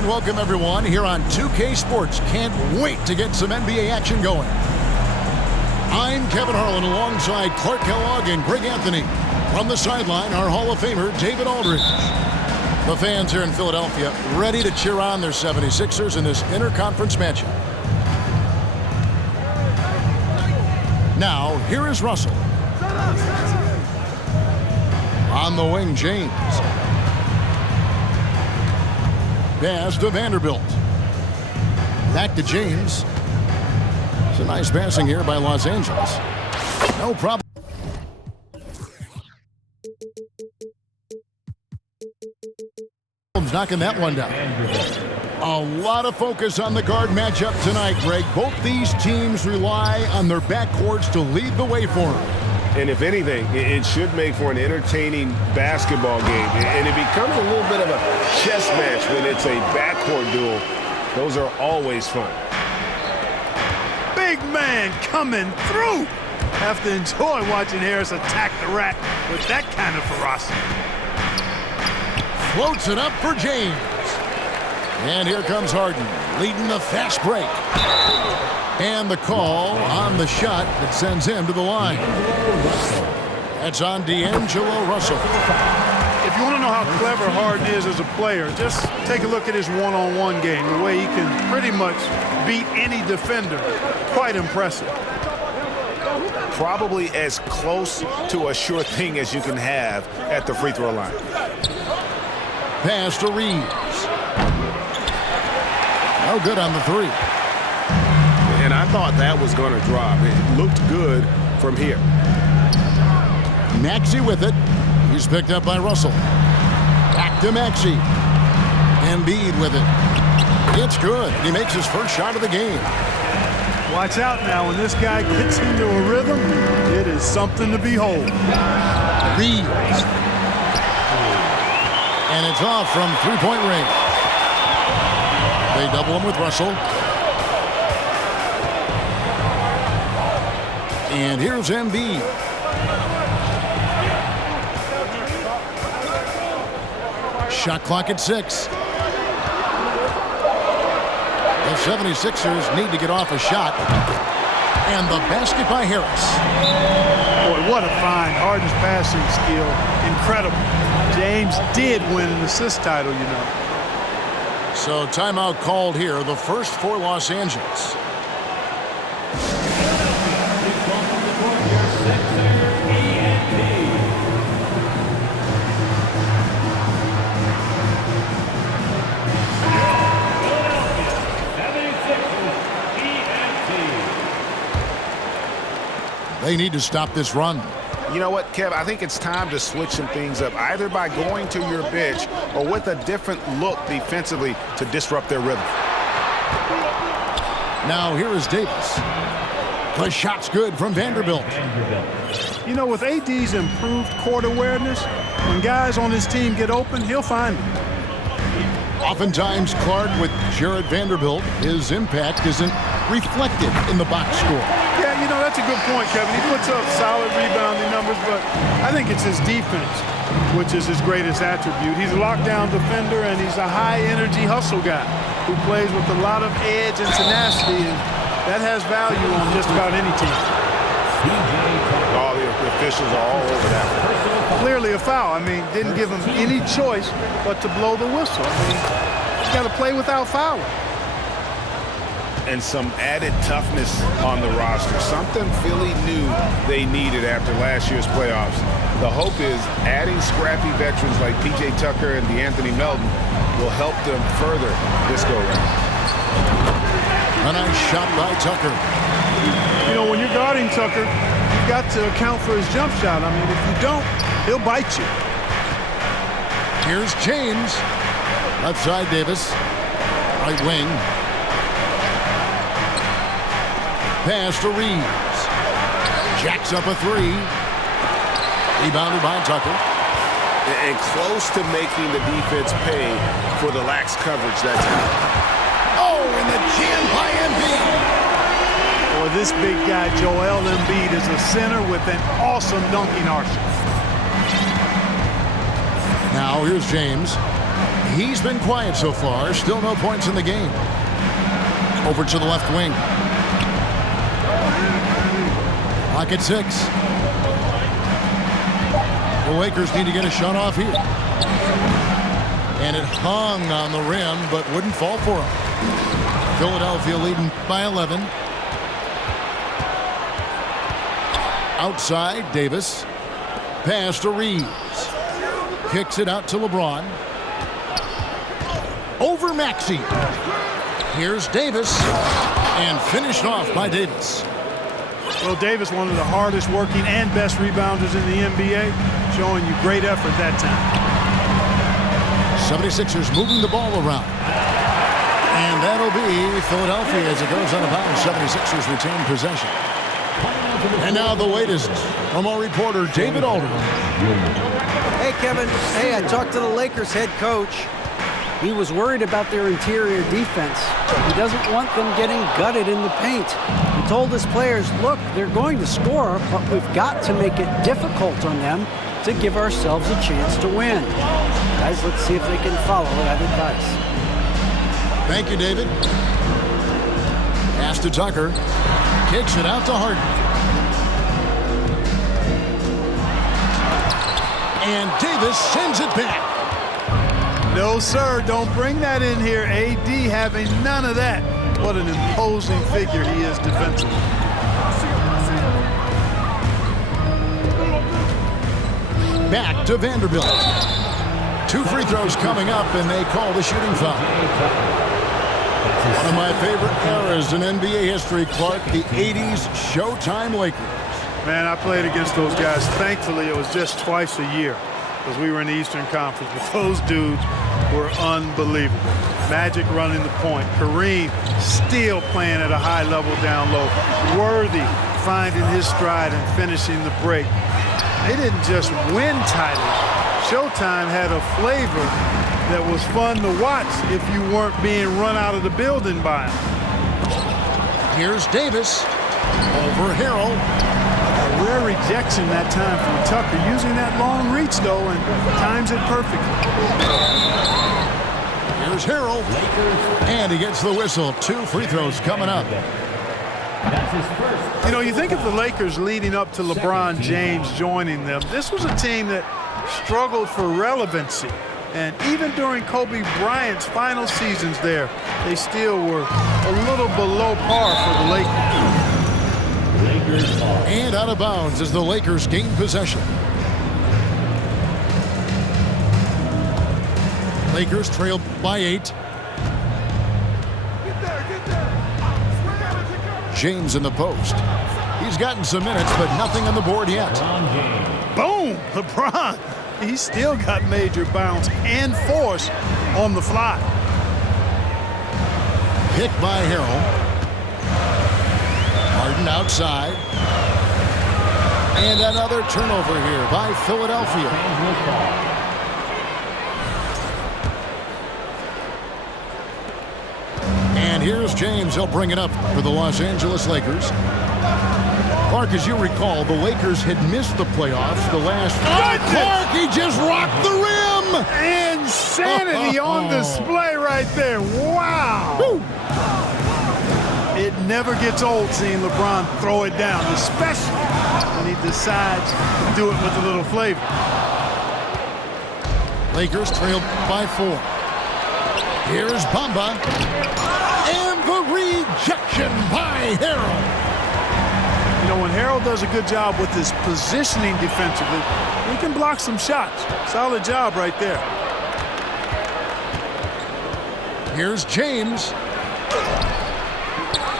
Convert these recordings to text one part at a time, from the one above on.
And welcome everyone here on 2K Sports. Can't wait to get some NBA action going. I'm Kevin Harlan alongside Clark Kellogg and Greg Anthony. From the sideline, our Hall of Famer, David Aldridge. The fans here in Philadelphia ready to cheer on their 76ers in this interconference matchup. Now, here is Russell. On the wing, James. Pass to Vanderbilt. Back to James. It's a nice passing here by Los Angeles. No problem. Knocking that one down. A lot of focus on the guard matchup tonight, Greg. Both these teams rely on their backcourts to lead the way for them. And if anything, it should make for an entertaining basketball game. And it becomes a little bit of a chess match when it's a backcourt duel. Those are always fun. Big man coming through. Have to enjoy watching Harris attack the rack with that kind of ferocity. Floats it up for James. And here comes Harden, leading the fast break. And the call on the shot that sends him to the line. That's on D'Angelo Russell. If you want to know how clever Harden is as a player, just take a look at his one-on-one game, the way he can pretty much beat any defender. Quite impressive. Probably as close to a sure thing as you can have at the free throw line. Pass to Reeves. No good on the three. And I thought that was going to drop. It looked good from here. Maxey with it. He's picked up by Russell. Back to Maxey. Embiid with it. It's good. He makes his first shot of the game. Watch out now. When this guy gets into a rhythm, it is something to behold. Reeves. And it's off from three-point range. They double him with Russell. And here's Embiid. Shot clock at 6. The 76ers need to get off a shot. And the basket by Harris. Boy, what a find. Harden's passing skill. Incredible. James did win an assist title, you know. So timeout called here, the first for Los Angeles. They need to stop this run. You know what, Kev? I think it's time to switch some things up, either by going to your bench or with a different look defensively to disrupt their rhythm. Now here is Davis. The shot's good from Vanderbilt. You know, with AD's improved court awareness, when guys on his team get open, he'll find them. Oftentimes, Clark, with Jared Vanderbilt, his impact isn't reflected in the box score. Yeah, you know, that's a good point, Kevin. He puts up solid rebounding numbers, but I think it's his defense, which is his greatest attribute. He's a lockdown defender, and he's a high-energy hustle guy who plays with a lot of edge and tenacity, and that has value on just about any team. All the officials are all over that one. Clearly a foul. I mean, didn't give him any choice but to blow the whistle. I mean, he's got to play without fouling. And some added toughness on the roster. Something Philly knew they needed after last year's playoffs. The hope is adding scrappy veterans like P.J. Tucker and DeAnthony Melton will help them further this go-round. A nice shot by Tucker. You know, when you're guarding Tucker, you've got to account for his jump shot. I mean, if you don't, he'll bite you. Here's James. Left side, Davis. Right wing. Pass to Reeves. Jacks up a three. Rebounded by Tucker. And close to making the defense pay for the lax coverage that time. Oh, and the jam by Embiid. Boy, this big guy, Joel Embiid, is a center with an awesome dunking arsenal. Now here's James. He's been quiet so far. Still no points in the game. Over to the left wing. Clock at 6. The Lakers need to get a shot off here. And it hung on the rim, but wouldn't fall for him. Philadelphia leading by 11. Outside, Davis. Pass to Reeves. Kicks it out to LeBron. Over Maxey. Here's Davis. And finished off by Davis. Well, Davis, one of the hardest working and best rebounders in the NBA, showing you great effort that time. 76ers moving the ball around. And that'll be Philadelphia as it goes out of bounds. 76ers retain possession. And now the latest from our reporter, David Alderman. Hey, Kevin. Hey, I talked to the Lakers head coach. He was worried about their interior defense. He doesn't want them getting gutted in the paint. He told his players, look, they're going to score, but we've got to make it difficult on them to give ourselves a chance to win. Guys, let's see if they can follow that advice. Thank you, David. Pass to Tucker. Kicks it out to Harden. And Davis sends it back. No, sir, don't bring that in here. AD having none of that. What an imposing figure he is defensively. Back to Vanderbilt. 2 free throws coming up, and they call the shooting foul. One of my favorite eras in NBA history, Clark, the 80s Showtime Lakers. Man, I played against those guys. Thankfully, it was just twice a year because we were in the Eastern Conference. But those dudes were unbelievable. Magic running the point. Kareem still playing at a high level down low. Worthy finding his stride and finishing the break. They didn't just win titles. Showtime had a flavor that was fun to watch if you weren't being run out of the building by them. Here's Davis over Harrell. A rare rejection that time from Tucker, using that long reach though, and times it perfectly. Here's Harrell, and he gets the whistle. 2 free throws coming up. You know, you think of the Lakers leading up to LeBron James joining them. This was a team that struggled for relevancy. And even during Kobe Bryant's final seasons there, they still were a little below par for the Lakers. And out of bounds as the Lakers gain possession. Lakers trail by 8. James in the post. He's gotten some minutes, but nothing on the board yet. Boom! LeBron. He's still got major bounce and force on the fly. Pick by Harrell. Harden outside. And another turnover here by Philadelphia. And here's James. He'll bring it up for the Los Angeles Lakers. Clark, as you recall, the Lakers had missed the playoffs the last... Clark, he just rocked the rim! Insanity on display right there. Wow! Woo. It never gets old seeing LeBron throw it down, especially when he decides to do it with a little flavor. Lakers trailed by 4. Here's Bamba. And the rejection by Harrell. You know, when Harrell does a good job with his positioning defensively, he can block some shots. Solid job right there. Here's James.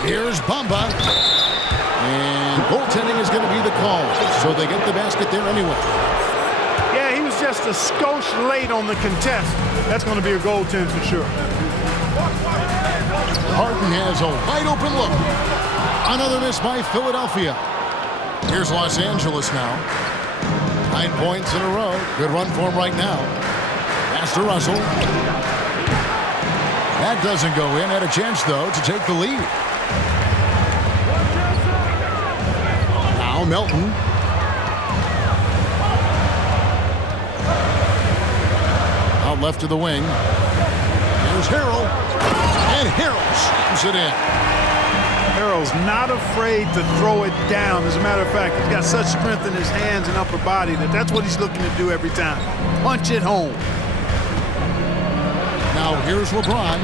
Here's Bamba. And goaltending is going to be the call. So they get the basket there anyway. Yeah, he was just a skosh late on the contest. That's going to be a goaltend for sure. Harden has a wide open look. Another miss by Philadelphia. Here's Los Angeles now. 9 points in a row. Good run for him right now. Pass to Russell. That doesn't go in. Had a chance, though, to take the lead. Now Melton. Now left to the wing. Here's Harrell. And Harrell slams it in. Harrell's not afraid to throw it down. As a matter of fact, he's got such strength in his hands and upper body that's what he's looking to do every time. Punch it home. Now here's LeBron.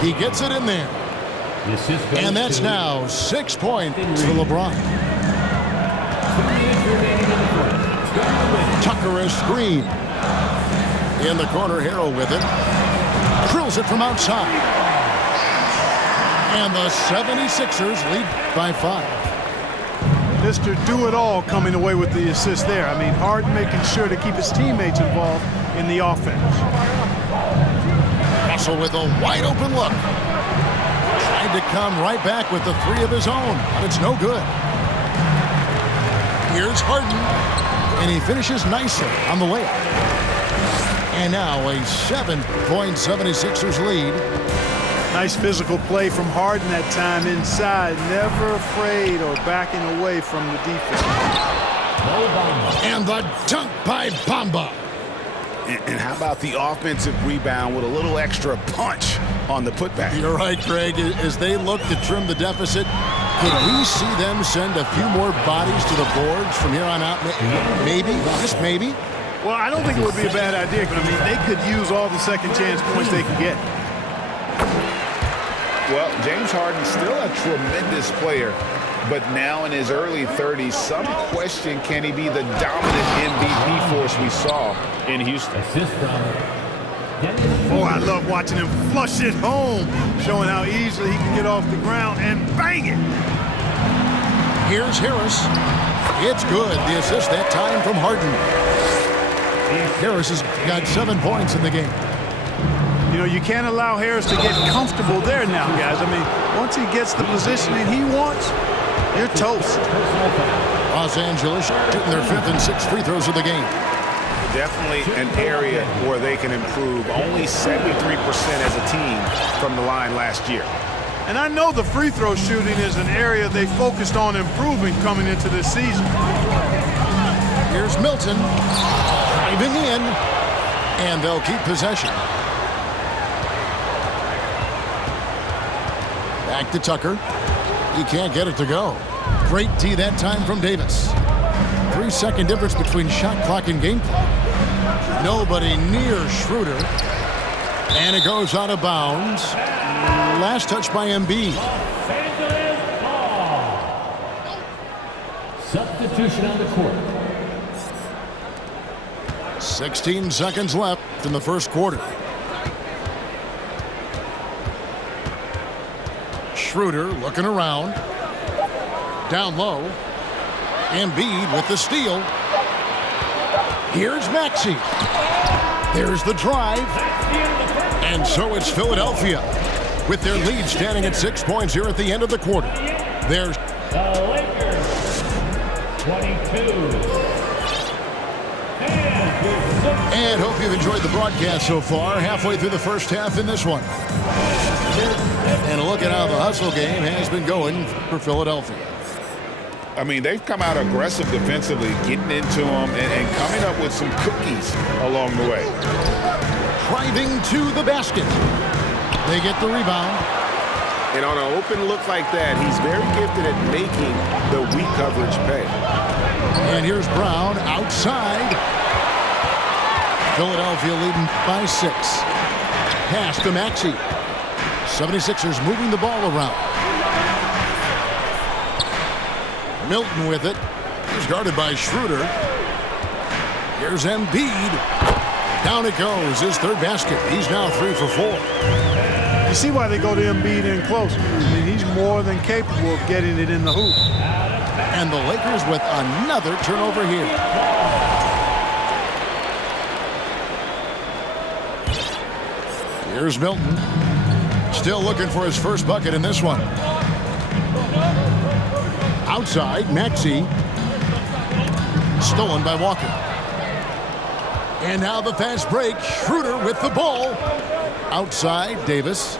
He gets it in there. And that's now 6 points for LeBron. Tucker a screen. In the corner, Harrell with it. Drills it from outside. And the 76ers lead by 5. Mr. Do-It-All coming away with the assist there. I mean, Harden making sure to keep his teammates involved in the offense. Russell with a wide open look. Tried to come right back with the 3 of his own, but it's no good. Here's Harden, and he finishes nicely on the layup. And now a 7-point 76ers lead. Nice physical play from Harden that time inside. Never afraid or backing away from the defense. And the dunk by Bamba. And how about the offensive rebound with a little extra punch on the putback? You're right, Greg. As they look to trim the deficit, could we see them send a few more bodies to the boards from here on out? Maybe, just maybe. Well, I don't think it would be a bad idea, but I mean, they could use all the second chance points they can get. Well, James Harden's still a tremendous player, but now in his early 30s, some question, can he be the dominant MVP force we saw in Houston? Oh, I love watching him flush it home, showing how easily he can get off the ground and bang it. Here's Harris. It's good. The assist that time from Harden. Harris has got 7 points in the game. You know, you can't allow Harris to get comfortable there now, guys. I mean, once he gets the positioning he wants, you're toast. Los Angeles shooting their 5th and 6th free throws of the game. Definitely an area where they can improve. Only 73% as a team from the line last year. And I know the free throw shooting is an area they focused on improving coming into this season. Here's Milton driving in, and they'll keep possession. Back to Tucker. He can't get it to go. Great D that time from Davis. 3-second difference between shot clock and game clock. Nobody near Schroeder. And it goes out of bounds. Last touch by Embiid. Substitution on the court. 16 seconds left in the first quarter. Schroeder looking around. Down low. Embiid with the steal. Here's Maxey. There's the drive. And so it's Philadelphia with their lead standing at 6 points here at the end of the quarter. There's The Lakers, 22. And hope you've enjoyed the broadcast so far. Halfway through the first half in this one. And a look at how the hustle game has been going for Philadelphia. I mean, they've come out aggressive defensively, getting into them and coming up with some cookies along the way. Driving to the basket. They get the rebound. And on an open look like that, he's very gifted at making the weak coverage pay. And here's Brown outside. Philadelphia leading by 6. Pass to Maxey. 76ers moving the ball around. Milton with it. He's guarded by Schroeder. Here's Embiid. Down it goes. His third basket. He's now 3 for 4. You see why they go to Embiid in close. I mean, he's more than capable of getting it in the hoop. And the Lakers with another turnover here. Here's Milton. Still looking for his first bucket in this one. Outside, Maxey. Stolen by Walker. And now the fast break. Schroeder with the ball. Outside, Davis.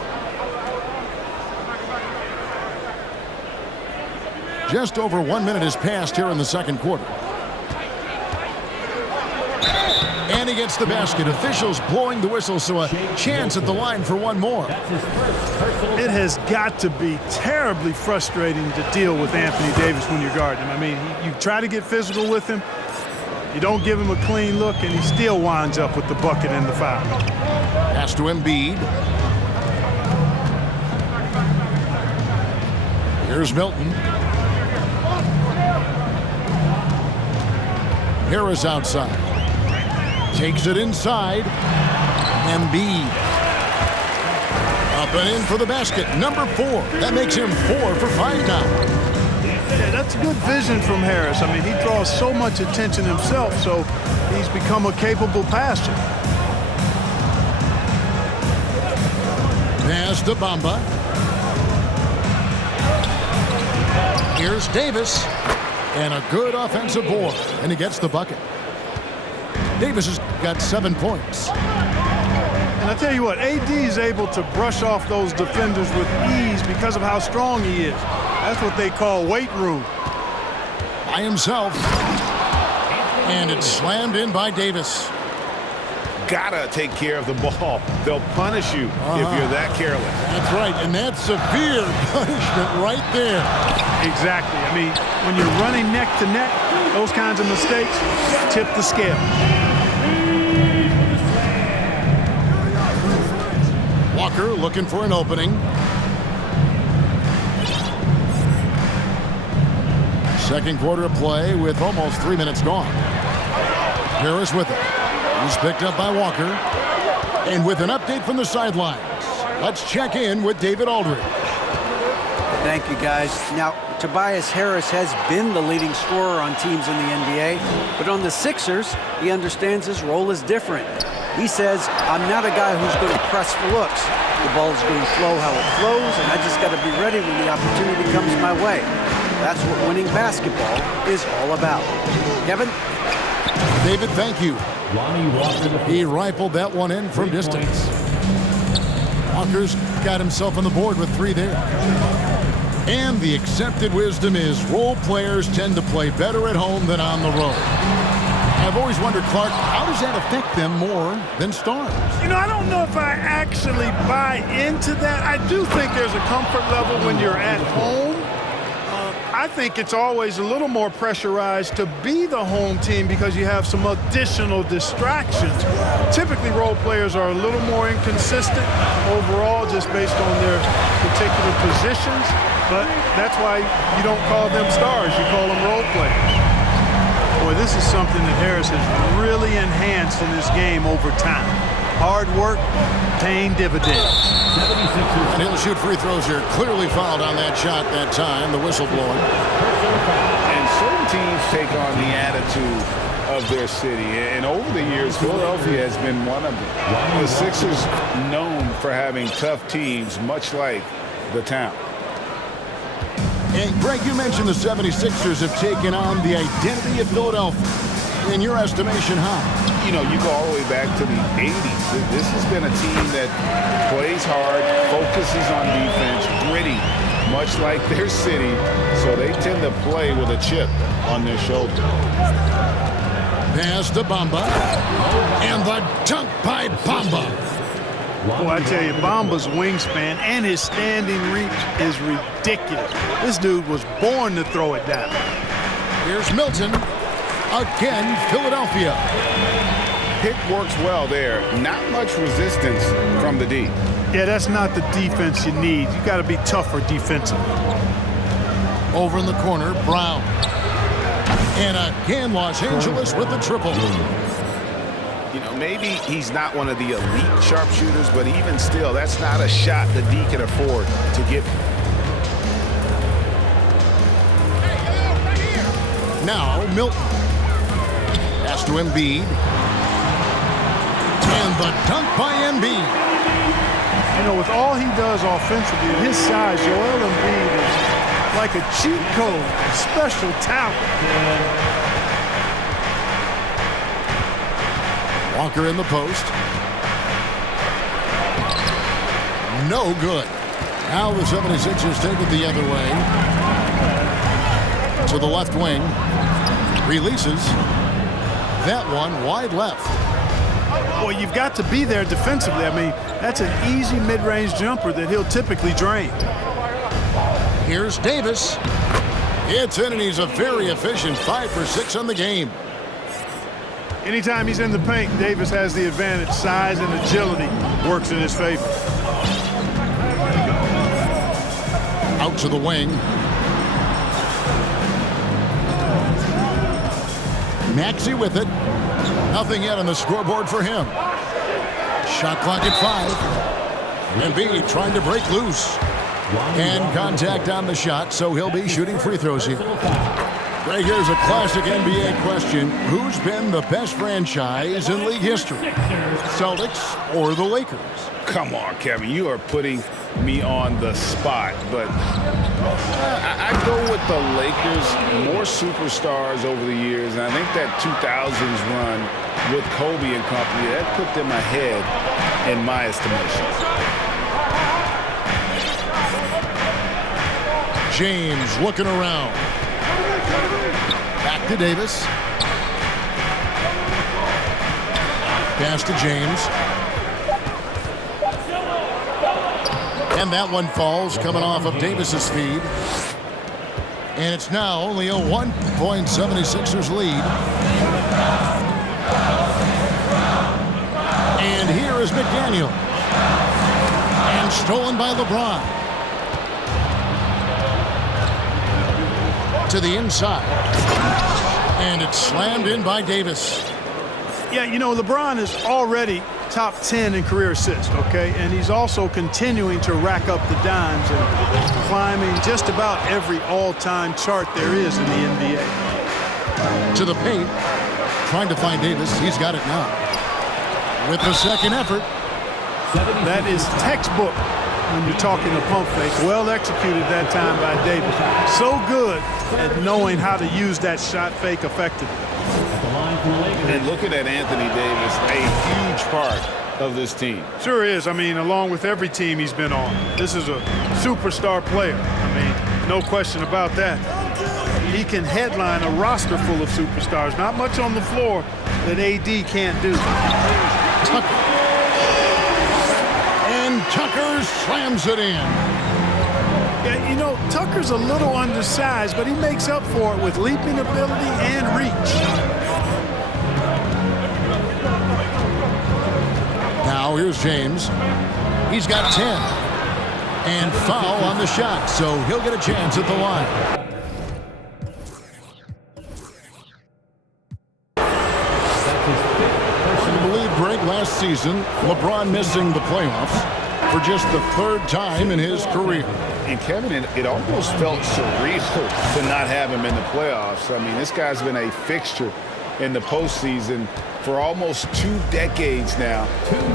Just over 1 minute has passed here in the second quarter. And he gets the basket. Officials blowing the whistle, so a chance at the line for one more. It has got to be terribly frustrating to deal with Anthony Davis when you're guarding him. I mean, you try to get physical with him, you don't give him a clean look, and he still winds up with the bucket and the foul. Pass to Embiid. Here's Milton. Harris outside. Takes it inside. Embiid. Up and in for the basket. Number 4. That makes him 4 for 5 now. Yeah, that's good vision from Harris. I mean, he draws so much attention himself, so he's become a capable passer. Pass to Bamba. Here's Davis. And a good offensive board. And he gets the bucket. Davis has got 7 points. And I tell you what, AD is able to brush off those defenders with ease because of how strong he is. That's what they call weight room. By himself. And it's slammed in by Davis. Gotta take care of the ball. They'll punish you if you're that careless. That's right, and that's severe punishment right there. Exactly. I mean, when you're running neck to neck, those kinds of mistakes tip the scale. Walker looking for an opening. Second quarter of play with almost 3 minutes gone. Harris with it. He's picked up by Walker. And with an update from the sidelines, let's check in with David Aldridge. Thank you, guys. Now, Tobias Harris has been the leading scorer on teams in the NBA, but on the Sixers, he understands his role is different. He says, I'm not a guy who's going to press for looks. The ball's going to flow how it flows, and I just got to be ready when the opportunity comes my way. That's what winning basketball is all about. Kevin? David, thank you. He rifled that one in from distance. Walker's got himself on the board with 3 there. And the accepted wisdom is role players tend to play better at home than on the road. I've always wondered, Clark, how does that affect them more than stars? You know, I don't know if I actually buy into that. I do think there's a comfort level when you're at home. I think it's always a little more pressurized to be the home team because you have some additional distractions. Typically, role players are a little more inconsistent overall just based on their particular positions, but that's why you don't call them stars. You call them role players. Boy, this is something that Harris has really enhanced in his game over time. Hard work, paying dividends. And he'll shoot free throws here. Clearly fouled on that shot that time. The whistle blowing. And certain teams take on the attitude of their city. And over the years, Philadelphia has been one of them. The Sixers known for having tough teams, much like the town. And Greg, you mentioned the 76ers have taken on the identity of Philadelphia. In your estimation, how? You know, you go all the way back to the 80s. This has been a team that plays hard, focuses on defense, gritty, much like their city. So they tend to play with a chip on their shoulder. Pass to Bamba. And the dunk by Bamba. Boy, I tell you, Bamba's wingspan and his standing reach is ridiculous. This dude was born to throw it down. Here's Milton. Again, Philadelphia. Pick works well there. Not much resistance from the D. Yeah, that's not the defense you need. You got to be tougher defensively. Over in the corner, Brown. And again, Los Angeles with the triple. You know, maybe he's not one of the elite sharpshooters, but even still, that's not a shot the D can afford to give him. Now, Milton. Pass to Embiid. And the dunk by Embiid. You know, with all he does offensively, at his size, Joel Embiid is like a cheat code, a special talent. Walker in the post. No good. Now the 76ers take it the other way. To the left wing. Releases. That one wide left. Well, you've got to be there defensively. I mean, that's an easy mid-range jumper that he'll typically drain. Here's Davis. It's in, and he's a very efficient 5 for 6 on the game. Anytime he's in the paint, Davis has the advantage. Size and agility works in his favor. Out to the wing. Maxey with it. Nothing yet on the scoreboard for him. Shot clock at 5. Embiid trying to break loose. And contact on the shot, so he'll be shooting free throws here. Greg, here's a classic NBA question. Who's been the best franchise in league history? Celtics or the Lakers? Come on, Kevin. You are putting me on the spot, but I go with the Lakers. More superstars over the years, and I think that 2000s run with Kobe and company, that put them ahead in my estimation. James looking around. Back to Davis. Pass to James. And that one falls, coming off of Davis's feed. And it's now only a 1.76ers lead. And here is McDaniel. And stolen by LeBron. To the inside. And it's slammed in by Davis. Yeah, you know, LeBron is already top 10 in career assists, okay? And he's also continuing to rack up the dimes and climbing just about every all-time chart there is in the NBA. To the paint. Trying to find Davis. He's got it now. With the second effort. That is textbook when you're talking a pump fake. Well executed that time by Davis. So good at knowing how to use that shot fake effectively. And looking at Anthony Davis, a huge part of this team. Sure is. I mean, along with every team he's been on. This is a superstar player. I mean, no question about that. He can headline a roster full of superstars. Not much on the floor that AD can't do. Tucker. And Tucker slams it in. Yeah, you know, Tucker's a little undersized, but he makes up for it with leaping ability and reach. Now here's James. He's got 10. And foul on the shot, so he'll get a chance at the line. I believe, Greg, last season, LeBron missing the playoffs for just the 3rd time in his career. And Kevin, it almost felt surreal to not have him in the playoffs. I mean, this guy's been a fixture in the postseason for almost 2 decades now.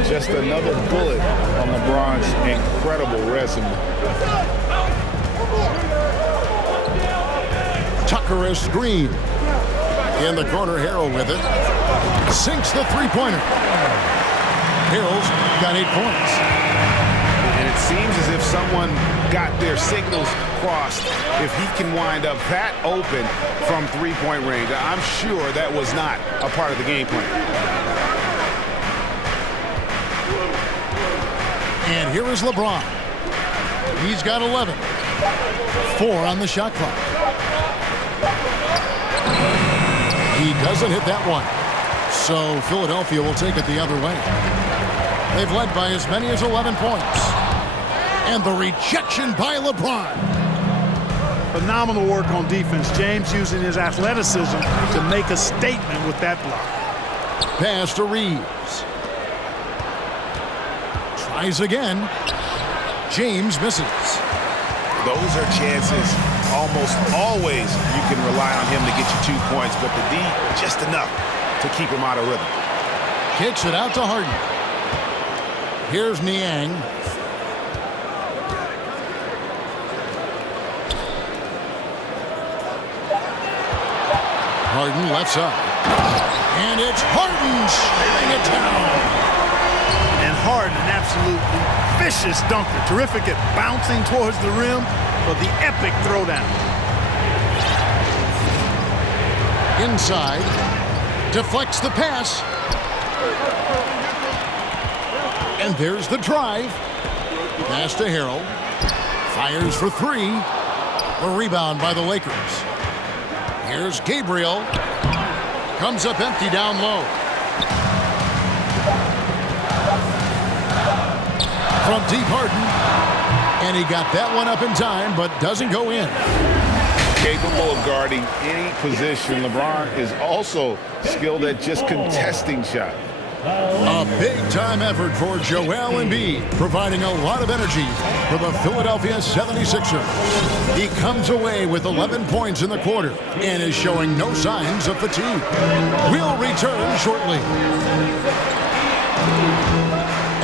Just another bullet on LeBron's incredible resume. Tucker is screen. In the corner, Harrell with it. Sinks the three-pointer. Harrell's got 8 points. And it seems as if someone got their signals crossed. If he can wind up that open from three-point range, I'm sure that was not a part of the game plan. And here is LeBron. He's got 11. 4 on the shot clock. He doesn't hit that one. So Philadelphia will take it the other way. They've led by as many as 11 points. And the rejection by LeBron. Phenomenal work on defense. James using his athleticism to make a statement with that block. Pass to Reeves. Tries again. James misses. Those are chances almost always you can rely on him to get you 2 points, but the D, just enough to keep him out of rhythm. Kicks it out to Harden. Here's Niang. Harden left side. And it's Harden shooting it down. And Harden, an absolutely vicious dunker. Terrific at bouncing towards the rim for the epic throwdown. Inside. Deflects the pass. And there's the drive. Pass to Harrell. Fires for three. A rebound by the Lakers. Here's Gabriel. Comes up empty down low. From deep, Harden. And he got that one up in time, but doesn't go in. Capable of guarding any position. LeBron is also skilled at just contesting shots. A big-time effort for Joel Embiid, providing a lot of energy for the Philadelphia 76ers. He comes away with 11 points in the quarter and is showing no signs of fatigue. We'll return shortly.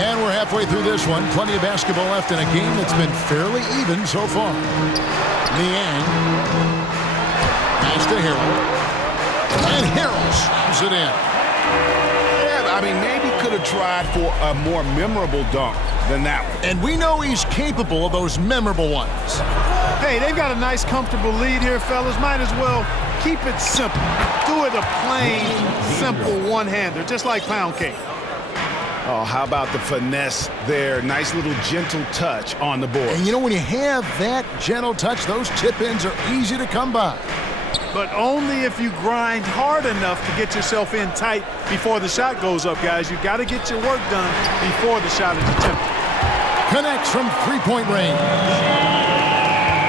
And we're halfway through this one. Plenty of basketball left in a game that's been fairly even so far. Niang. Pass to Harrell. And Harrell slams it in. Yeah, I mean, maybe could have tried for a more memorable dunk than that one. And we know he's capable of those memorable ones. Hey, they've got a nice, comfortable lead here, fellas. Might as well keep it simple. Do it a plain, simple one-hander, just like pound cake. Oh, how about the finesse there? Nice little gentle touch on the board. And you know, when you have that gentle touch, those tip-ins are easy to come by. But only if you grind hard enough to get yourself in tight before the shot goes up, guys. You've got to get your work done before the shot is attempted. Connects from three-point range.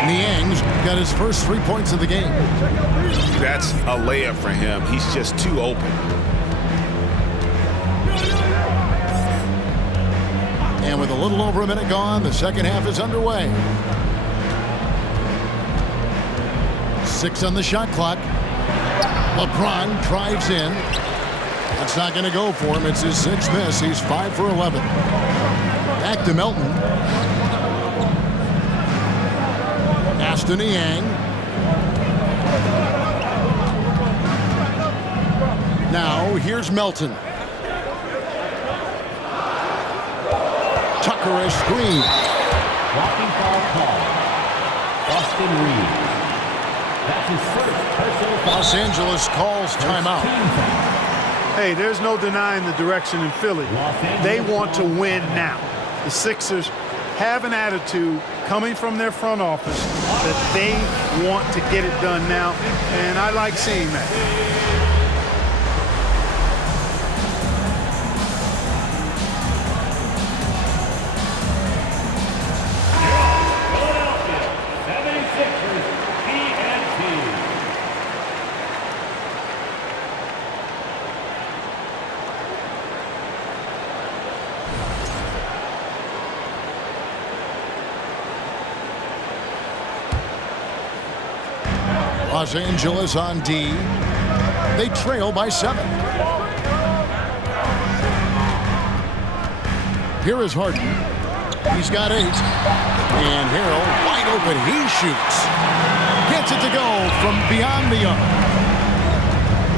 Niang's got his first 3 points of the game. That's a layup for him. He's just too open. And with a little over a minute gone, the second half is underway. 6 on the shot clock. LeBron drives in. It's not going to go for him. It's his 6th miss. He's 5 for 11. Back to Melton. Pass to Niang. Now here's Melton. Tucker a screen. Walking foul call. Austin Reed. That's his first personal foul. Los Angeles calls timeout. Hey, there's no denying the direction in Philly. They want to win now. The Sixers have an attitude coming from their front office that they want to get it done now, and I like seeing that. Los Angeles on D. They trail by 7. Here is Harden. He's got 8. And Harrell wide open. He shoots. Gets it to go from beyond the arc.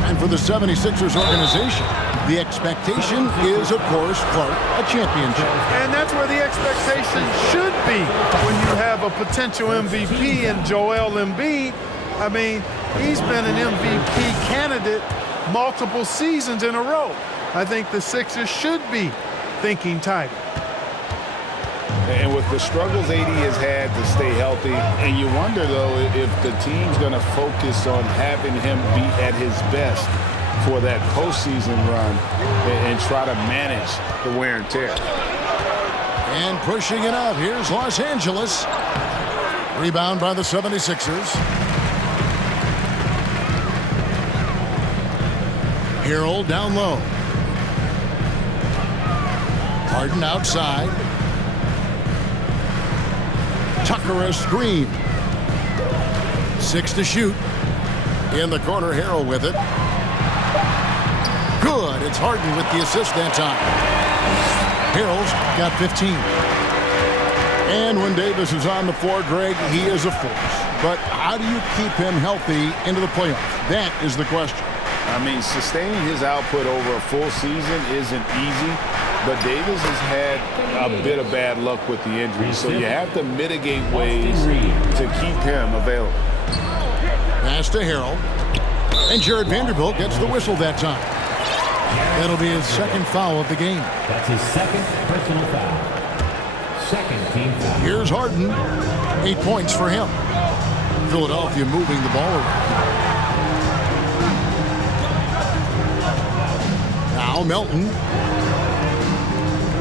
And for the 76ers organization, the expectation is, of course, Clark, a championship. And that's where the expectation should be when you have a potential MVP in Joel Embiid. I mean, he's been an MVP candidate multiple seasons in a row. I think the Sixers should be thinking tighter. And with the struggles AD has had to stay healthy, and you wonder, though, if the team's going to focus on having him be at his best for that postseason run and try to manage the wear and tear. And pushing it up, here's Los Angeles. Rebound by the 76ers. Harrell down low. Harden outside. Tucker a screen. 6 to shoot. In the corner, Harrell with it. Good. It's Harden with the assist that time. Harrell's got 15. And when Davis is on the floor, Greg, he is a force. But how do you keep him healthy into the playoffs? That is the question. I mean, sustaining his output over a full season isn't easy, but Davis has had a bit of bad luck with the injury, so you have to mitigate ways to keep him available. Pass to Harrell. And Jared Vanderbilt gets the whistle that time. That'll be his second foul of the game. That's his second personal foul. Second team foul. Here's Harden. 8 points for him. Philadelphia moving the ball around. Now Melton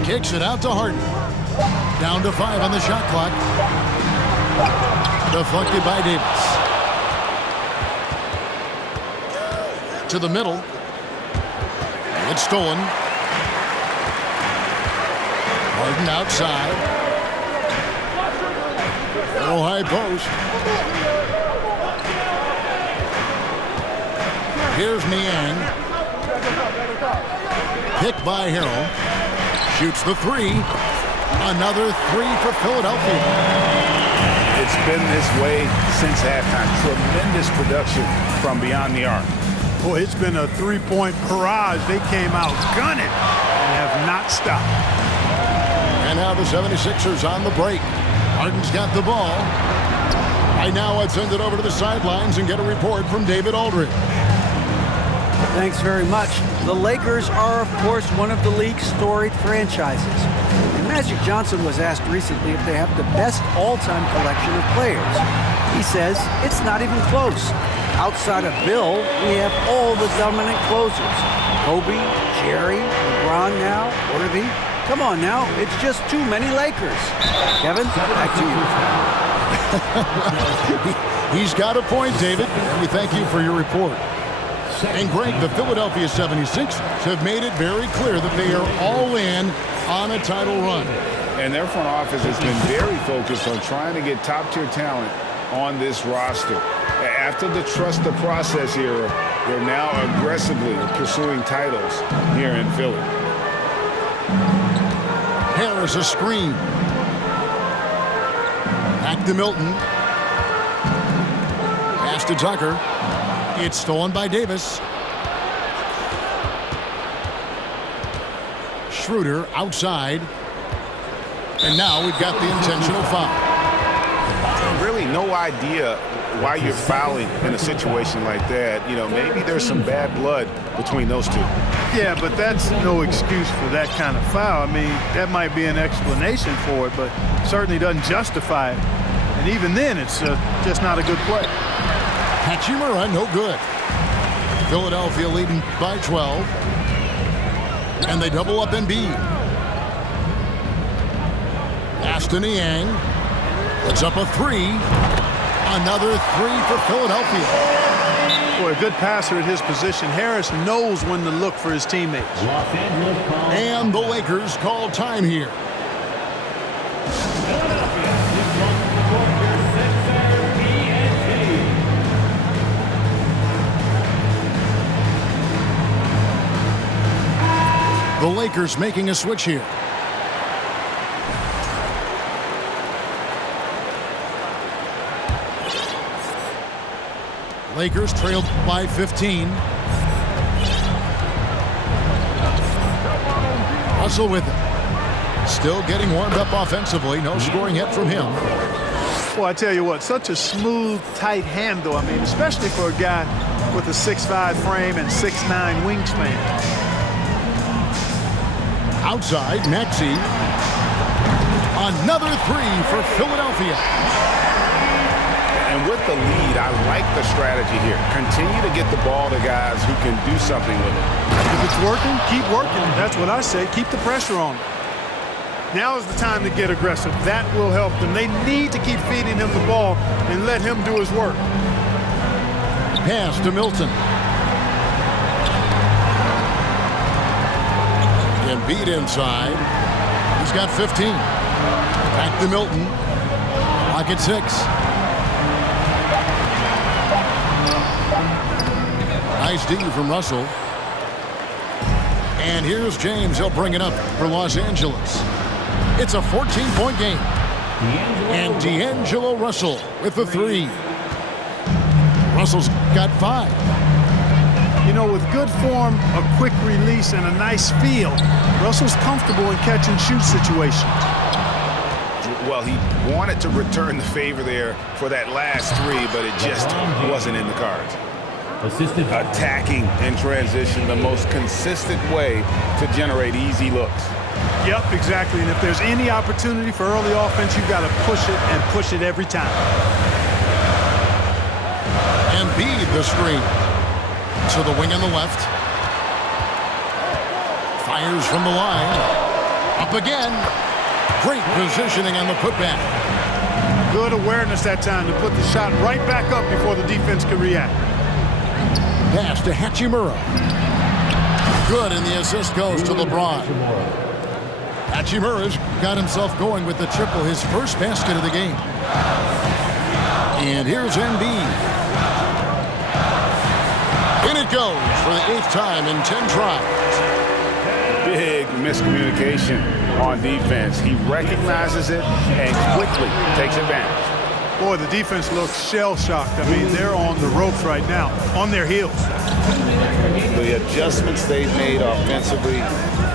kicks it out to Harden. Down to 5 on the shot clock. Deflected by Davis. To the middle. It's stolen. Harden outside. Little high post. Here's Niang. Picked by Harrell. Shoots the 3. Another 3 for Philadelphia. It's been this way since halftime. Tremendous production from beyond the arc. Boy, it's been a three-point barrage. They came out gunning and have not stopped. And now the 76ers on the break. Harden's got the ball. Right now, I'd send it over to the sidelines and get a report from David Aldridge. Thanks very much. The Lakers are, of course, one of the league's storied franchises. And Magic Johnson was asked recently if they have the best all-time collection of players. He says it's not even close. Outside of Bill, we have all the dominant closers. Kobe, Jerry, LeBron now, Worthy. Come on now, it's just too many Lakers. Kevin, back to you. He's got a point, David. We thank you for your report. And Greg, the Philadelphia 76ers have made it very clear that they are all in on a title run. And their front office has been very focused on trying to get top-tier talent on this roster. After the trust the process era, they're now aggressively pursuing titles here in Philly. Harris a screen. Back to Milton. Pass to Tucker. It's stolen by Davis. Schroeder outside. And now we've got the intentional foul. Really no idea why you're fouling in a situation like that. You know, maybe there's some bad blood between those two. Yeah, but that's no excuse for that kind of foul. I mean, that might be an explanation for it, but certainly doesn't justify it. And even then, it's just not a good play. Hachimura, no good. Philadelphia leading by 12. And they double up Embiid. Pass to Niang. It's up a 3. Another 3 for Philadelphia. Boy, a good passer at his position. Harris knows when to look for his teammates. And the Lakers call time here. The Lakers making a switch here. Lakers trailed by 15. Russell with it. Still getting warmed up offensively. No scoring yet from him. Well, I tell you what, such a smooth, tight handle. I mean, especially for a guy with a 6'5" frame and 6'9" wingspan. Outside, Maxey. Another 3 for Philadelphia. And with the lead, I like the strategy here. Continue to get the ball to guys who can do something with it. If it's working, keep working. That's what I say. Keep the pressure on. Now is the time to get aggressive. That will help them. They need to keep feeding him the ball and let him do his work. Pass to Milton. Embiid inside. He's got 15. Back to Milton. Clock at 6. Nice D from Russell. And here's James. He'll bring it up for Los Angeles. It's a 14-point game. And D'Angelo Russell with the 3. Russell's got 5. You know, with good form, a quick release, and a nice feel, Russell's comfortable in catch-and-shoot situations. Well, he wanted to return the favor there for that last 3, but it just wasn't in the cards. Assistant foul. Attacking in transition, the most consistent way to generate easy looks. Yep, exactly. And if there's any opportunity for early offense, you've got to push it and push it every time. Embiid the screen. To the wing on the left. Fires from the line. Up again. Great positioning on the putback. Good awareness that time to put the shot right back up before the defense could react. Pass to Hachimura. Good, and the assist goes to LeBron. Hachimura's got himself going with the triple, his first basket of the game. And here's Embiid. In it goes for the 8th time in 10 tries. Big miscommunication on defense. He recognizes it and quickly takes advantage. Boy, the defense looks shell-shocked. I mean, they're on the ropes right now, on their heels. The adjustments they've made offensively,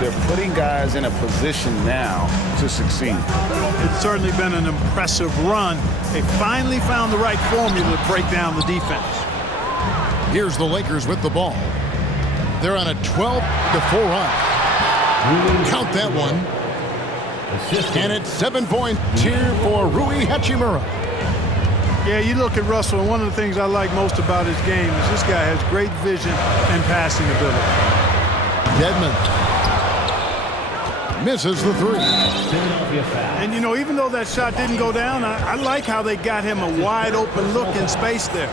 they're putting guys in a position now to succeed. It's certainly been an impressive run. They finally found the right formula to break down the defense. Here's the Lakers with the ball. They're on a 12-4 run. Count that one. And it's 7 points here for Rui Hachimura. Yeah, you look at Russell, and one of the things I like most about his game is this guy has great vision and passing ability. Dedmon misses the three. And, you know, even though that shot didn't go down, I like how they got him a wide-open look in space there.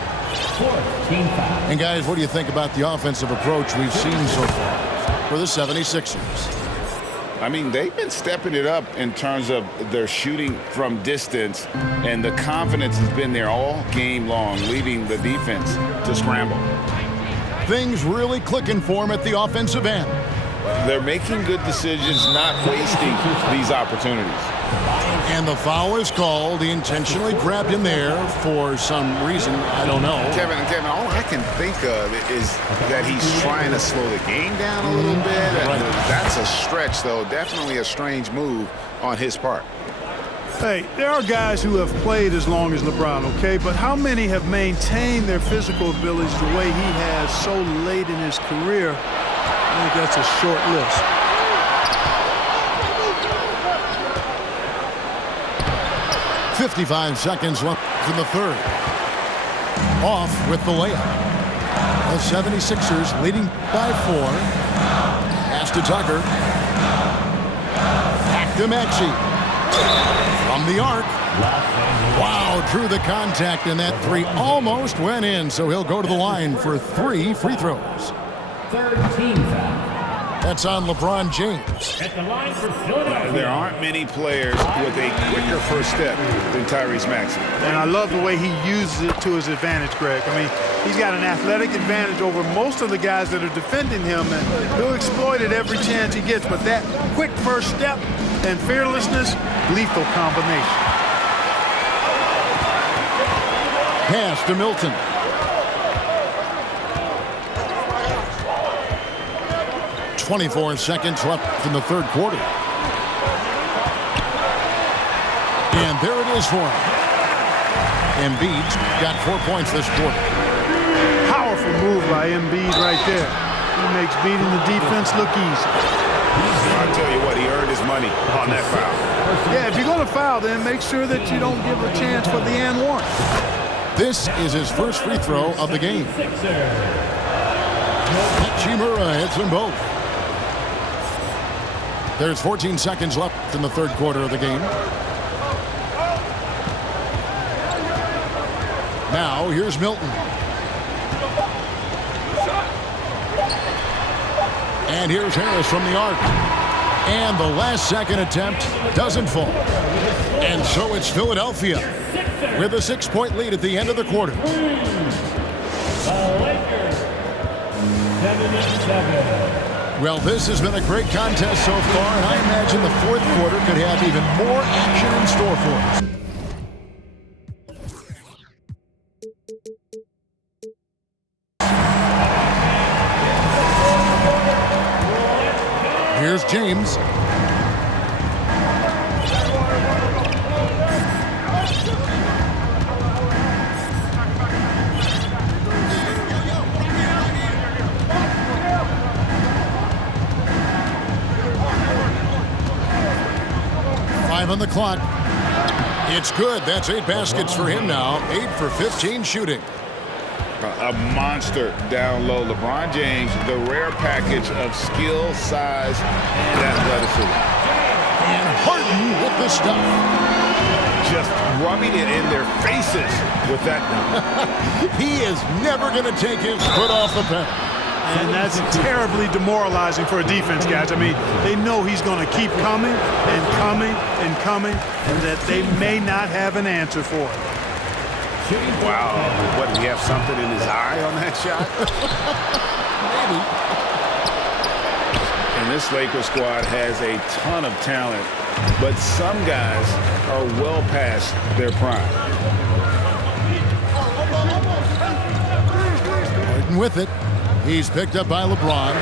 And, guys, what do you think about the offensive approach we've seen so far for the 76ers? I mean, they've been stepping it up in terms of their shooting from distance, and the confidence has been there all game long, leaving the defense to scramble. Things really clicking for them at the offensive end. They're making good decisions, not wasting these opportunities. And the foul is called. He intentionally grabbed him there for some reason. I don't know. Kevin, all I can think of is that he's trying to slow the game down a little bit. Right. That's a stretch, though. Definitely a strange move on his part. Hey, there are guys who have played as long as LeBron, okay? But how many have maintained their physical abilities the way he has so late in his career? I think that's a short list. .55 seconds left in the third. Off with the layup. The 76ers leading by 4. Pass to Tucker. Back to Maxey. From the arc. Wow, drew the contact, and that three almost went in, so he'll go to the line for 3 free throws. 13 foul. That's on LeBron James. At the line for Philadelphia. There aren't many players with a quicker first step than Tyrese Maxey. And I love the way he uses it to his advantage, Greg. I mean, he's got an athletic advantage over most of the guys that are defending him, and he'll exploit it every chance he gets. But that quick first step and fearlessness, lethal combination. Pass to Milton. .24 seconds left in the third quarter. And there it is for him. Embiid's got 4 points this quarter. Powerful move by Embiid right there. He makes beating the defense look easy. I'll tell you what, he earned his money on that foul. Yeah, if you're going to foul, then make sure that you don't give a chance for the and one. This is his first free throw of the game. Hachimura hits them both. There's 14 seconds left in the third quarter of the game. Now, here's Milton. And here's Harris from the arc. And the last second attempt doesn't fall. And so it's Philadelphia with a 6-point lead at the end of the quarter. The Lakers, 7-7. Well, this has been a great contest so far, and I imagine the fourth quarter could have even more action in store for us. Here's James. clock. It's good. That's 8 baskets for him now. 8 for 15 shooting. A monster down low. LeBron James, the rare package of skill, size, and athleticism. And Harden with the stuff. Just rubbing it in their faces with that. He is never going to take his foot off the pedal. And that's terribly demoralizing for a defense, guys. I mean, they know he's going to keep coming and coming and coming, and that they may not have an answer for it. Wow. What, did he have something in his eye on that shot? Maybe. And this Lakers squad has a ton of talent, but some guys are well past their prime. Harden with it. He's picked up by LeBron.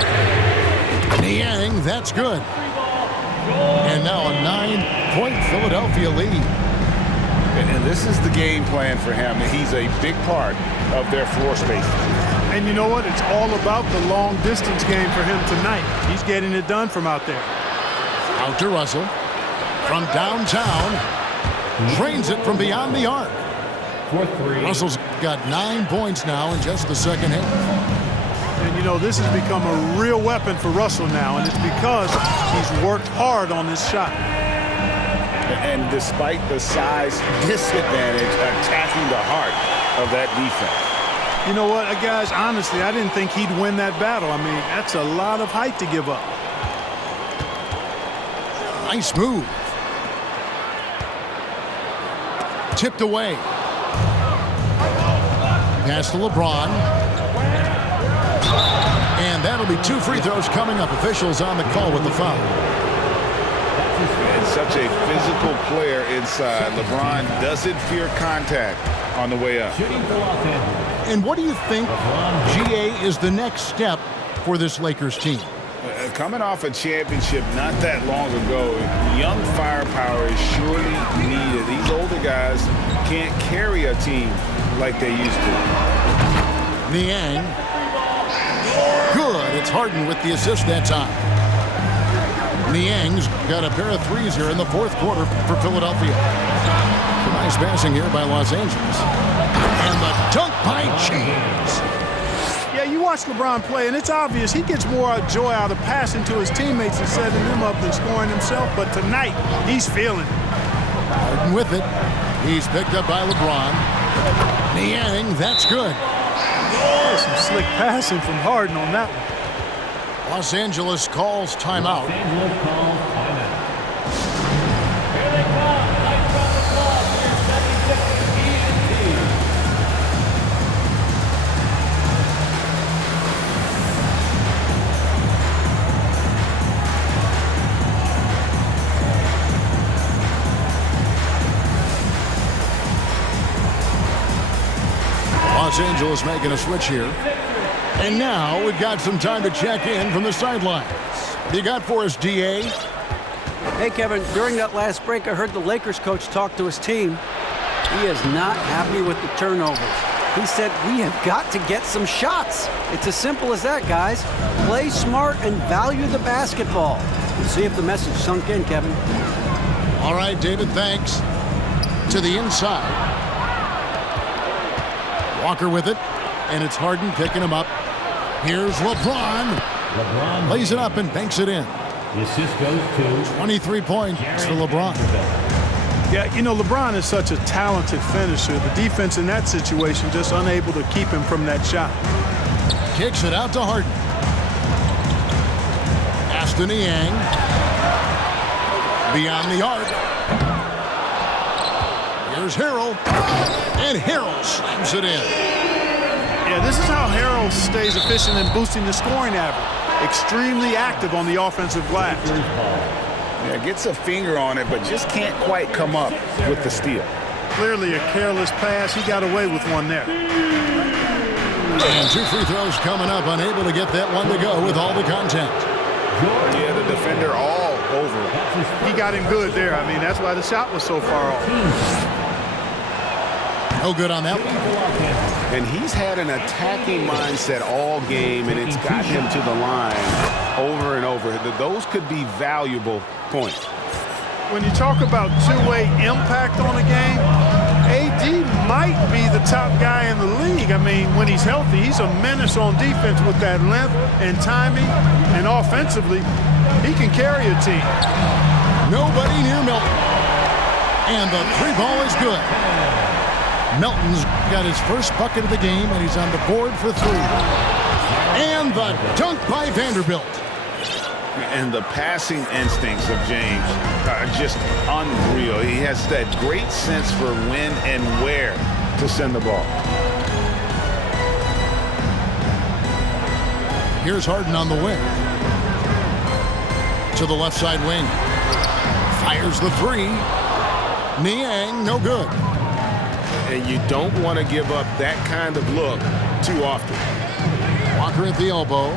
Niang, that's good. And now a 9-point Philadelphia lead. And this is the game plan for him. He's a big part of their floor space. And you know what? It's all about the long distance game for him tonight. He's getting it done from out there. Out to Russell. From downtown. Drains it from beyond the arc. Russell's got 9 points now in just the second half. And, you know, this has become a real weapon for Russell now, and it's because he's worked hard on this shot. And despite the size disadvantage, attacking the heart of that defense. You know what, guys, honestly, I didn't think he'd win that battle. I mean, that's a lot of height to give up. Nice move. Tipped away. Pass to LeBron. And that'll be 2 free throws coming up. Officials on the call with the foul. And such a physical player inside. LeBron doesn't fear contact on the way up. And what do you think, GA, is the next step for this Lakers team? Coming off a championship not that long ago, young firepower is surely needed. These older guys can't carry a team like they used to. Niang. Good. It's Harden with the assist that time. Niang's got a pair of threes here in the fourth quarter for Philadelphia. Some nice passing here by Los Angeles. And the dunk by James. Yeah, you watch LeBron play, and it's obvious he gets more joy out of passing to his teammates and setting them up than scoring himself. But tonight, he's feeling it. Harden with it. He's picked up by LeBron. Niang, that's good. Oh, some slick passing from Harden on that one. Los Angeles calls timeout. Los Angeles calls timeout. Here they come. Nice round of applause here at 76 TNT. Los Angeles making a switch here. And now we've got some time to check in from the sidelines. You got for us, DA? Hey, Kevin, during that last break, I heard the Lakers coach talk to his team. He is not happy with the turnovers. He said, we have got to get some shots. It's as simple as that, guys. Play smart and value the basketball. We'll see if the message sunk in, Kevin. All right, David, thanks. To the inside. Walker with it, and it's Harden picking him up. Here's LeBron. LeBron Lays it up and banks it in. The assist goes to 23 points for LeBron. Yeah, you know, LeBron is such a talented finisher. The defense in that situation just unable to keep him from that shot. Kicks it out to Harden. Pass to Niang. Beyond the arc. Here's Harrell. And Harrell slams it in. Yeah, this is how Harrell stays efficient in boosting the scoring average. Extremely active on the offensive glass. Yeah, gets a finger on it, but just can't quite come up with the steal. Clearly a careless pass. He got away with one there. And 2 free throws coming up. Unable to get that one to go with all the contact. Yeah, the defender all over it. He got him good there. I mean, that's why the shot was so far off. No good on that one. And he's had an attacking mindset all game, and it's gotten him to the line over and over. Those could be valuable points. when you talk about two-way impact on a game, AD might be the top guy in the league. I mean, when he's healthy, he's a menace on defense with that length and timing, and offensively, he can carry a team. Nobody near Melton. And the three ball is good. Melton's got his first bucket of the game, and he's on the board for three. And the dunk by Vanderbilt. And the passing instincts of James are just unreal. He has that great sense for when and where to send the ball. Here's Harden on the wing. To the left side wing. Fires the three. Niang, no good. And you don't want to give up that kind of look too often. Walker at the elbow.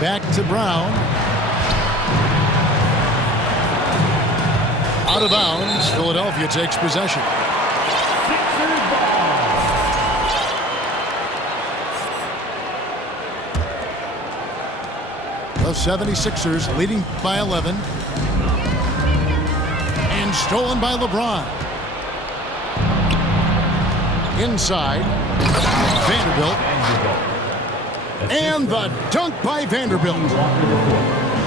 Back to Brown. Out of bounds. Philadelphia takes possession. Sixers ball. The 76ers leading by 11. And stolen by LeBron. Inside. Vanderbilt. And the dunk by Vanderbilt.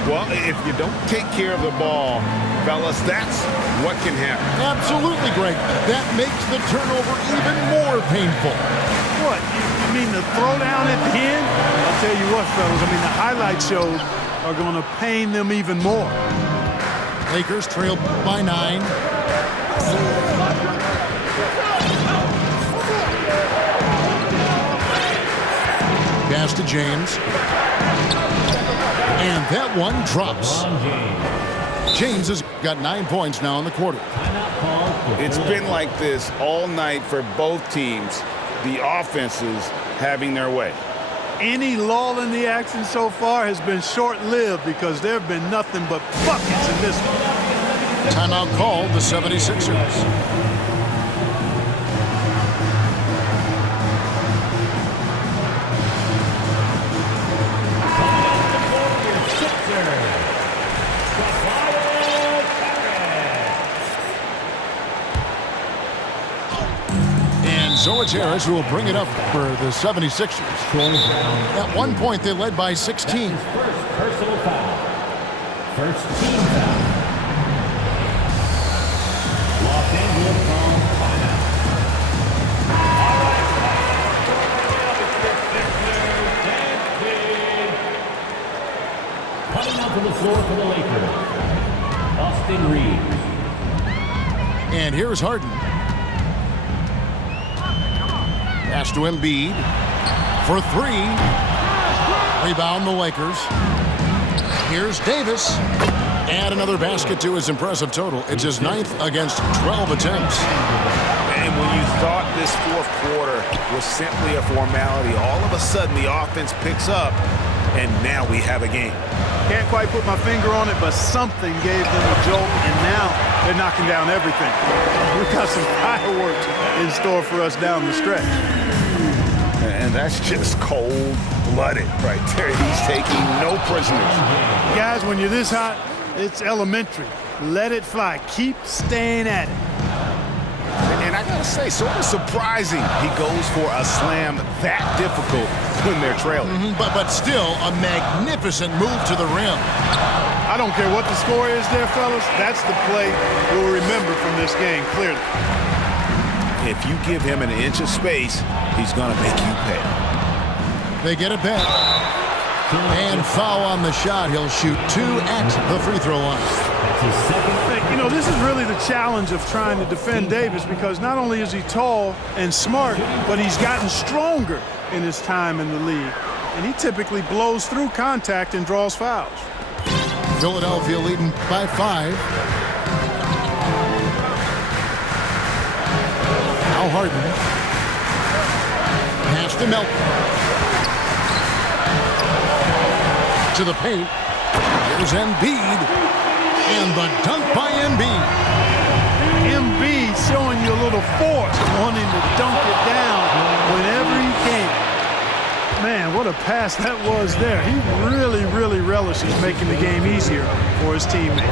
Well, if you don't take care of the ball, fellas, that's what can happen. Absolutely, Greg. That makes the turnover even more painful. What, you mean the throwdown at the end? I'll tell you what, fellas, I mean, the highlight shows are going to pain them even more. Lakers trail by 9. Pass to James. And that one drops. James has got 9 points now in the quarter. It's been like this all night for both teams. The offenses having their way. Any lull in the action so far has been short-lived because there have been nothing but buckets in this one. Timeout called the 76ers. So it's Harris who will bring it up for the 76ers. At one point, they led by 16. First personal foul. First team foul. Los Angeles on timeout. All right, coming out to the floor for the Lakers, Austin Reeves. And here's Harden. Pass to Embiid for 3. Rebound the Lakers. Here's Davis. Add another basket to his impressive total. It's his 9th against 12 attempts. And when you thought this fourth quarter was simply a formality, all of a sudden the offense picks up, and now we have a game. Can't quite put my finger on it, but something gave them a jolt, and now they're knocking down everything. We've got some fireworks in store for us down the stretch. And that's just cold-blooded right there. He's taking no prisoners. Guys, when you're this hot, it's elementary. Let it fly. Keep staying at it. And I gotta say, sort of surprising he goes for a slam that difficult when they're trailing. But still, a magnificent move to the rim. I don't care what the score is there, fellas. That's the play we'll remember from this game, clearly. If you give him an inch of space, he's gonna make you pay. They get a bet. And foul on the shot. He'll shoot 2 at the free throw line. That's his second. You know, this is really the challenge of trying to defend Davis, because not only is he tall and smart, but he's gotten stronger in his time in the league. And he typically blows through contact and draws fouls. Philadelphia leading by 5. Now Harden. Pass to Melton. To the paint. Here's Embiid. And the dunk by Embiid. Embiid showing you a little force, wanting to dunk it down whenever he can. Man, what a pass that was there. He really, really relishes making the game easier for his teammates.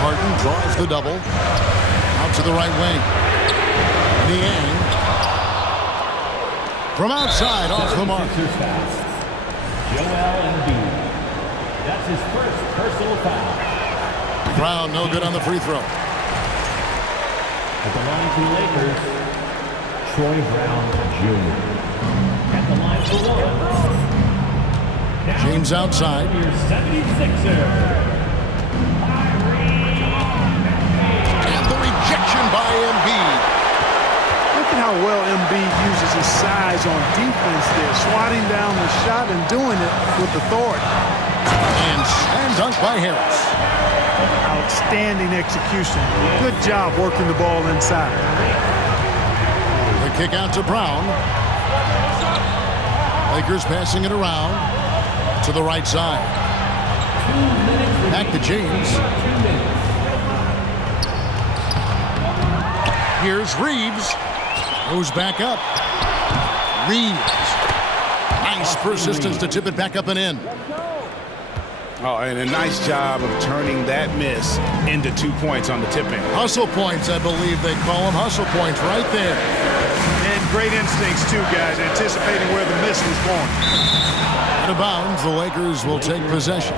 Harden draws the double. Out to the right wing. Niang. From outside, off the mark. Joel Embiid. That's his first personal foul. Brown, no good on the free throw. At the line for the Lakers, Troy Brown Jr. At the line for one. Now James outside. your 76er. And the rejection by Embiid. Look at how well Embiid uses his size on defense there, swatting down the shot and doing it with authority. And slam dunk by Harris. Outstanding execution. Good job working the ball inside. The kick out to Brown. Lakers passing it around to the right side. Back to James. Here's Reeves. Goes back up. Reeves. Nice persistence to tip it back up and in. Oh, and a nice job of turning that miss into 2 points on the tip-in. Hustle points, I believe they call them. Hustle points right there. And great instincts, too, guys, anticipating where the miss was going. Out of bounds, the Lakers will take possession.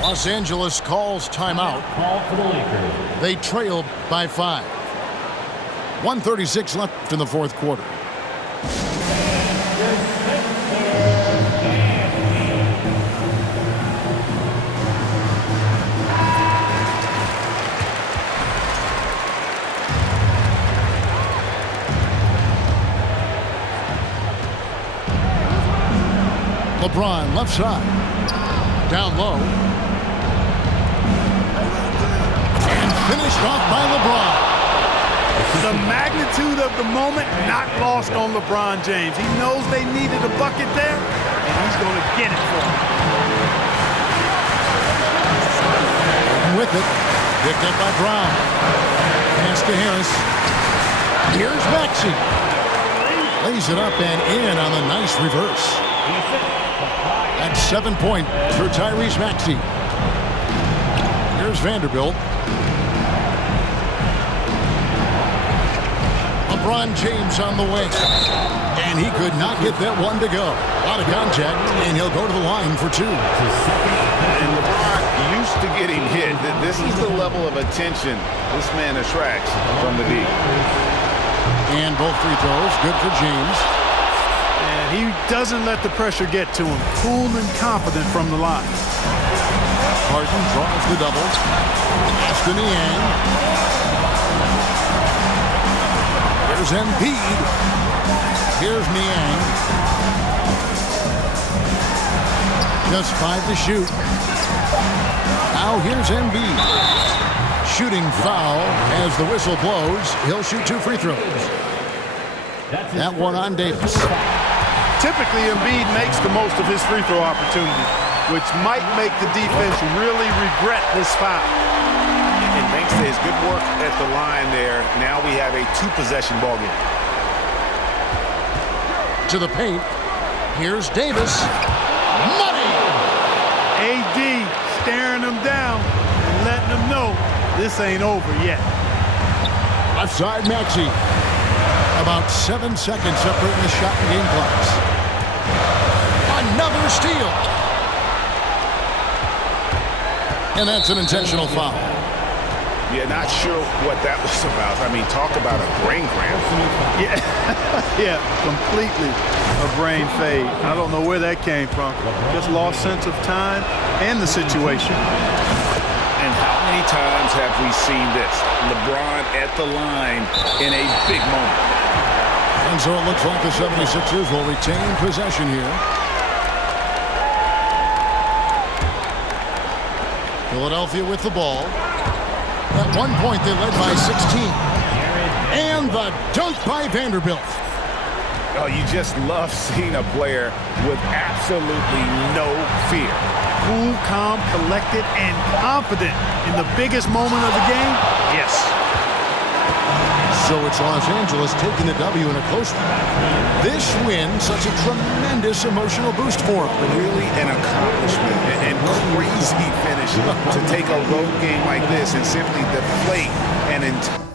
Los Angeles calls timeout. Call for the Lakers. They trail by 5. 1:36 left in the fourth quarter. LeBron left side. Down low. And finished off by LeBron. The magnitude of the moment not lost on LeBron James. He knows they needed a bucket there, and he's going to get it for them. With it. Picked up by Brown. Pass to Harris. Here's Maxey. Lays it up and in on the nice reverse. That's 7 points for Tyrese Maxey. Here's Vanderbilt. LeBron James on the wing. And he could not get that one to go. A lot of contact, and he'll go to the line for 2. And LeBron used to getting hit. This is the level of attention this man attracts from the D. And both free throws, good for James. And he doesn't let the pressure get to him. Cool and confident from the line. Harden draws the double. Pass to Niang. Here's Embiid. Here's Niang. Just 5 to shoot. Now here's Embiid. Shooting foul as the whistle blows. He'll shoot 2 free throws. That one on Davis. Typically, Embiid makes the most of his free throw opportunity, which might make the defense really regret this foul. And thanks to his good work at the line there, now we have a 2-possession ball game. To the paint. Here's Davis. Money! AD staring him down and letting him know this ain't over yet. Left side, Maxey. About 7 seconds separating the shot and game clocks. Another steal. And that's an intentional foul. Yeah, not sure what that was about. I mean, talk about a brain cramp. Yeah, yeah, completely a brain fade. I don't know where that came from. Just lost sense of time and the situation. And how many times have we seen this? LeBron at the line in a big moment. And so it looks like the 76ers will retain possession here. Philadelphia with the ball. At one point, they led by 16. And the dunk by Vanderbilt. Oh, you just love seeing a player with absolutely no fear. Cool, calm, collected, and confident in the biggest moment of the game? Yes. So it's Los Angeles taking the W in a close one. This win, such a tremendous emotional boost for them. Really an accomplishment and crazy finish to take a road game like this and simply deflate an entire